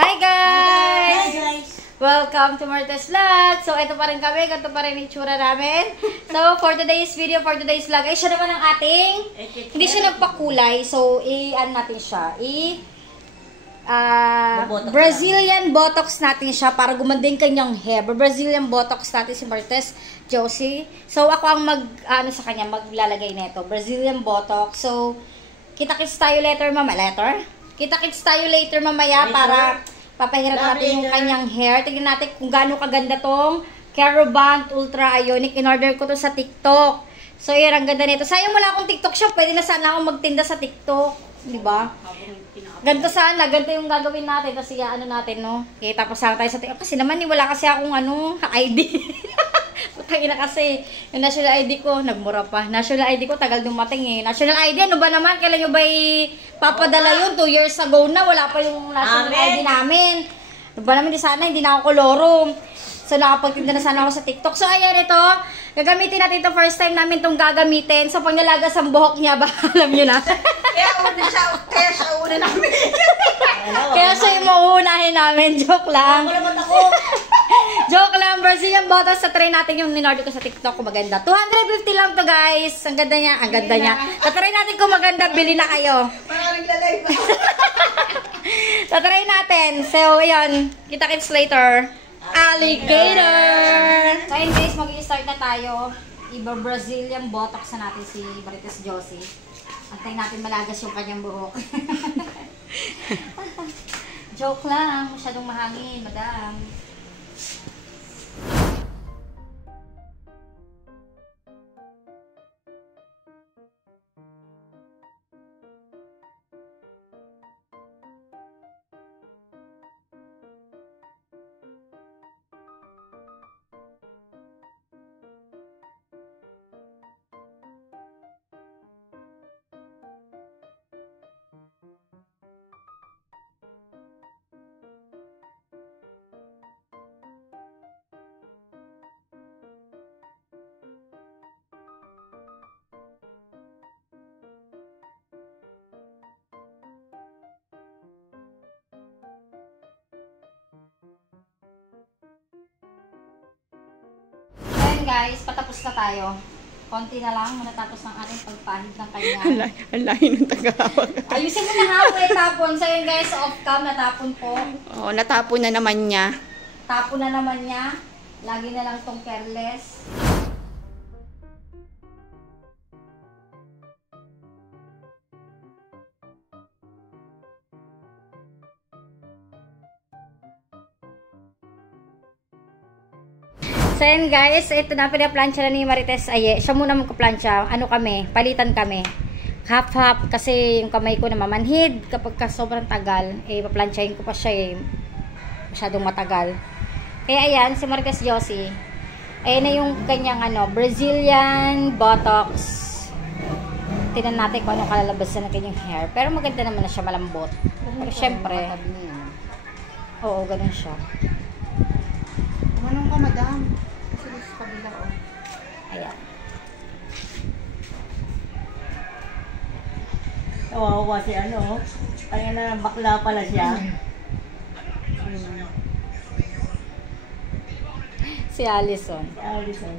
Hi guys! Hi guys! Welcome to Marites Vlog. So, ito pa rin kami. Ganito pa rin yung itsura namin. So, for today's video, for today's vlog, ay siya naman ang ating, hindi siya nagpakulay. So, i-ano natin siya. Brazilian Botox natin siya para gumanda yung kanyang hair. Brazilian Botox natin si Marites Josie. So, ako ang sa kanya, maglalagay nito. Brazilian Botox. So, kita-kits tayo later mamaya. Kita-kits tayo later mamaya para papahiran natin yung kanyang hair. Tignan natin kung gaano kaganda tong Caroband Ultra Ionic. In-order ko to sa TikTok. So, yun, ang ganda nito. Sayang wala akong TikTok shop. Pwede na sana akong magtinda sa TikTok. Diba? Ganito sana. Ganito yung gagawin natin. Kasi ano natin, no? Okay, tapos sama tayo sa TikTok. Kasi naman, wala kasi akong ID. Putangina kasi. Yung national ID ko, nagmura pa. National ID ko, tagal dumating eh. National ID, ano ba naman? Kailan nyo ba papadala yun? 2 years ago na, wala pa yung national ID namin. Ano ba naman, hindi na ako koloro. So, nakapagtinda na sana ako sa TikTok. So, ayan ito. Gagamitin natin ito. First time namin itong gagamitin. So, pag nalagas ang buhok niya, ba, alam nyo na. Kaya siya una namin. Kaya siya yung mauunahin namin. Joke lang. Ako naman ako. Joke lang. Brazilian Botox. Sa try natin yung ninorder ko sa TikTok. Kung maganda. 250 lang to guys. Ang ganda niya. Ang ganda niya. Tatry natin kung maganda. Bili na kayo. Parang nagla-live ba? Tatry natin. So, ayan. Kita-kits later. Alligator! So, ayun guys, mag-i-start na tayo. Brazilian Botox na natin si Marites Josie. Antayin natin malagas yung kanyang buhok. Joke lang. Masyadong mahangin, madam. Guys, patapos na tayo. Konti na lang, natapos ng ating pagpahid ng kanya. Ang lahi ng tagawag. Ayusin mo na ha, tapon. So yun guys, off-cam, natapon po. Oo, natapon na naman niya. Tapon na naman niya. Lagi na lang tong careless. So yan guys, ito na pinaplansya na ni Marites Aye. Siya muna magka-plansya. Ano kami? Palitan kami. Half-half kasi yung kamay ko na mamanhid. Kapag ka sobrang tagal, paplansyahin ko pa siya masyadong matagal. Kaya ayan, si Marites Josie. Ayan na yung kanyang Brazilian Botox. Tingnan natin kung anong kalalabasan ng kanyang hair. Pero maganda naman na siya, malambot. Pero syempre, oo, ganun siya. Manong ka, madam. Kasi sa kabila, oh. Ayan. Kawawa si kaya na bakla pala siya. Si Allison. Si Allison.